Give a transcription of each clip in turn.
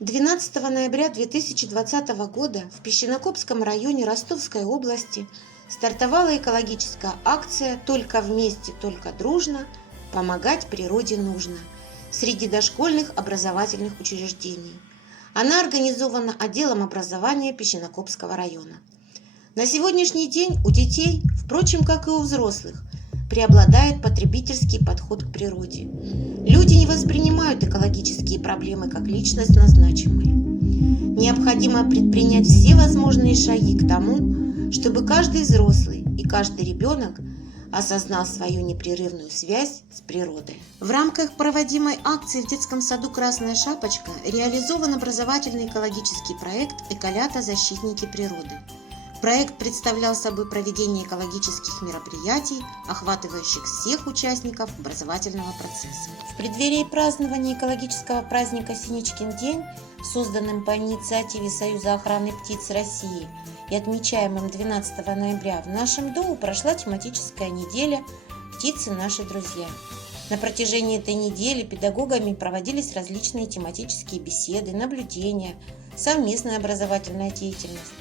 12 ноября 2020 года в Песчинокопском районе Ростовской области стартовала экологическая акция «Только вместе, только дружно. Помогать природе нужно» среди дошкольных образовательных учреждений. Она организована отделом образования Песчинокопского района. На сегодняшний день у детей, впрочем, как и у взрослых, преобладает потребительский подход к природе. Люди не воспринимают экологические проблемы как личностно значимые. Необходимо предпринять все возможные шаги к тому, чтобы каждый взрослый и каждый ребенок осознал свою непрерывную связь с природой. В рамках проводимой акции в детском саду «Красная шапочка» реализован образовательный экологический проект «Эколята. Защитники природы». Проект представлял собой проведение экологических мероприятий, охватывающих всех участников образовательного процесса. В преддверии празднования экологического праздника «Синичкин день», созданным по инициативе Союза охраны птиц России и отмечаемым 12 ноября, в нашем ДОУ прошла тематическая неделя «Птицы – наши друзья». На протяжении этой недели педагогами проводились различные тематические беседы, наблюдения, совместная образовательная деятельность.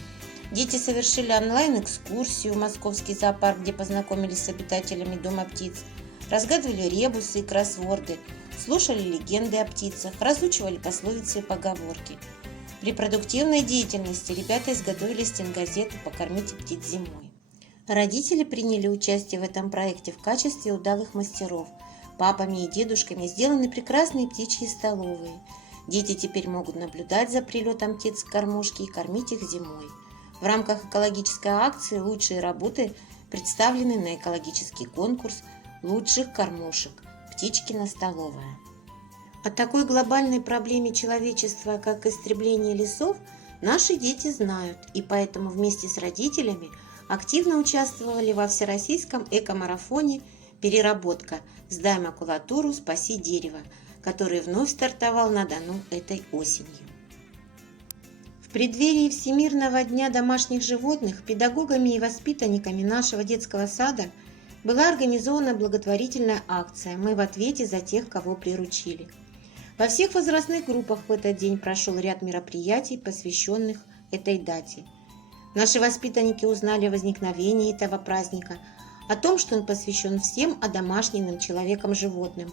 Дети совершили онлайн-экскурсию в Московский зоопарк, где познакомились с обитателями Дома птиц, разгадывали ребусы и кроссворды, слушали легенды о птицах, разучивали пословицы и поговорки. При продуктивной деятельности ребята изготовили стенгазету «Покормите птиц зимой». Родители приняли участие в этом проекте в качестве удалых мастеров. Папами и дедушками сделаны прекрасные птичьи столовые. Дети теперь могут наблюдать за прилетом птиц к кормушке и кормить их зимой. В рамках экологической акции лучшие работы представлены на экологический конкурс лучших кормушек «Птичкина столовая». О такой глобальной проблеме человечества, как истребление лесов, наши дети знают, и поэтому вместе с родителями активно участвовали во всероссийском экомарафоне «Переработка. Сдай макулатуру, спаси дерево», который вновь стартовал на Дону этой осенью. В преддверии Всемирного дня домашних животных педагогами и воспитанниками нашего детского сада была организована благотворительная акция «Мы в ответе за тех, кого приручили». Во всех возрастных группах в этот день прошел ряд мероприятий, посвященных этой дате. Наши воспитанники узнали о возникновении этого праздника, о том, что он посвящен всем одомашненным человеком-животным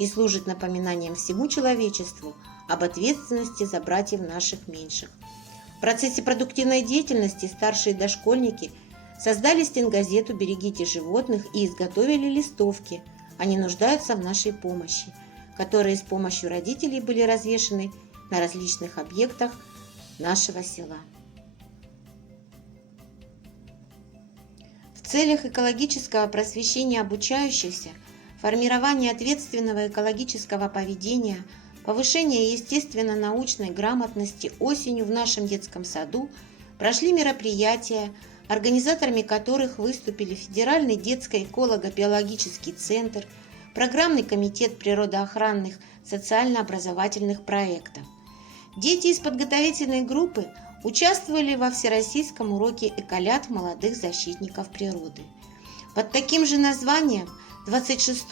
и служит напоминанием всему человечеству об ответственности за братьев наших меньших. В процессе продуктивной деятельности старшие дошкольники создали стенгазету «Берегите животных» и изготовили листовки «Они нуждаются в нашей помощи», которые с помощью родителей были развешаны на различных объектах нашего села. В целях экологического просвещения обучающихся, формирования ответственного экологического поведения, повышения естественно-научной грамотности осенью в нашем детском саду прошли мероприятия, организаторами которых выступили Федеральный детско-эколого-биологический центр, Программный комитет природоохранных социально-образовательных проектов. Дети из подготовительной группы участвовали во всероссийском уроке «Эколят молодых защитников природы». Под таким же названием 26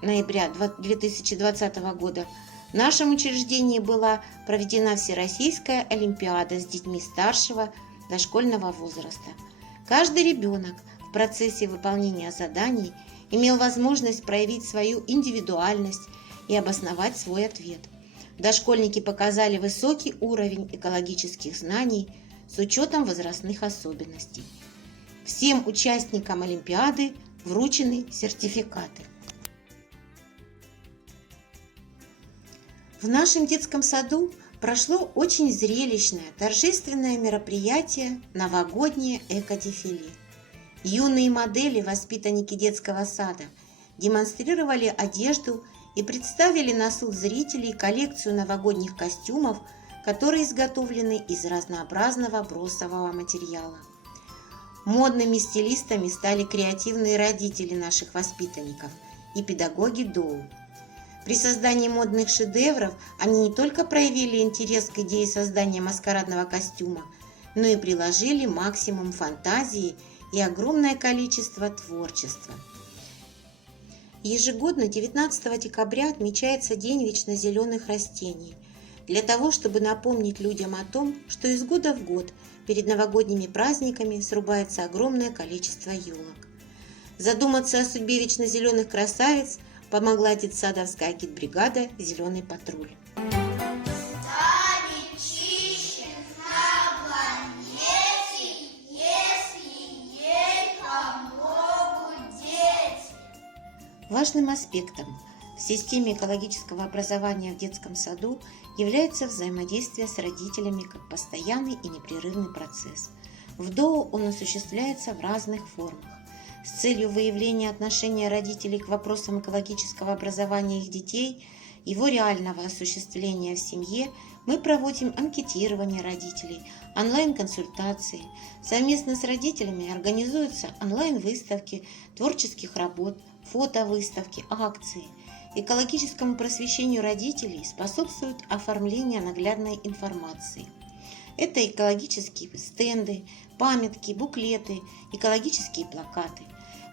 ноября 2020 года в нашем учреждении была проведена Всероссийская олимпиада с детьми старшего дошкольного возраста. Каждый ребенок в процессе выполнения заданий имел возможность проявить свою индивидуальность и обосновать свой ответ. Дошкольники показали высокий уровень экологических знаний с учетом возрастных особенностей. Всем участникам Олимпиады вручены сертификаты. В нашем детском саду прошло очень зрелищное, торжественное мероприятие «Новогоднее эко-дефиле». Юные модели, воспитанники детского сада, демонстрировали одежду и представили на суд зрителей коллекцию новогодних костюмов, которые изготовлены из разнообразного бросового материала. Модными стилистами стали креативные родители наших воспитанников и педагоги ДОУ. При создании модных шедевров они не только проявили интерес к идее создания маскарадного костюма, но и приложили максимум фантазии и огромное количество творчества. Ежегодно 19 декабря отмечается День вечно зеленых растений. для того, чтобы напомнить людям о том, что из года в год перед новогодними праздниками срубается огромное количество елок. Задуматься о судьбе вечно зеленых красавиц помогла детсадовская агитбригада «Зеленый патруль». Важным аспектом в системе экологического образования в детском саду является взаимодействие с родителями как постоянный и непрерывный процесс. В ДОО он осуществляется в разных формах. С целью выявления отношения родителей к вопросам экологического образования их детей, его реального осуществления в семье, мы проводим анкетирование родителей, онлайн-консультации. Совместно с родителями организуются онлайн-выставки творческих работ, фотовыставки, акции. Экологическому просвещению родителей способствует оформление наглядной информации. Это экологические стенды, памятки, буклеты, экологические плакаты.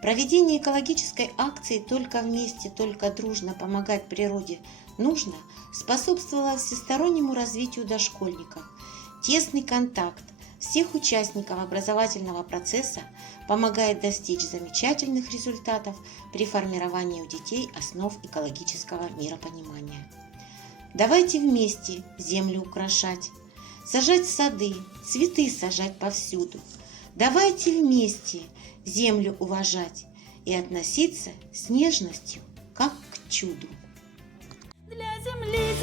Проведение экологической акции «Только вместе, только дружно помогать природе нужно» способствовало всестороннему развитию дошкольников. Тесный контакт всех участников образовательного процесса помогает достичь замечательных результатов при формировании у детей основ экологического миропонимания. Давайте вместе землю украшать, сажать сады, цветы сажать повсюду. Давайте вместе землю уважать и относиться с нежностью, как к чуду. Для земли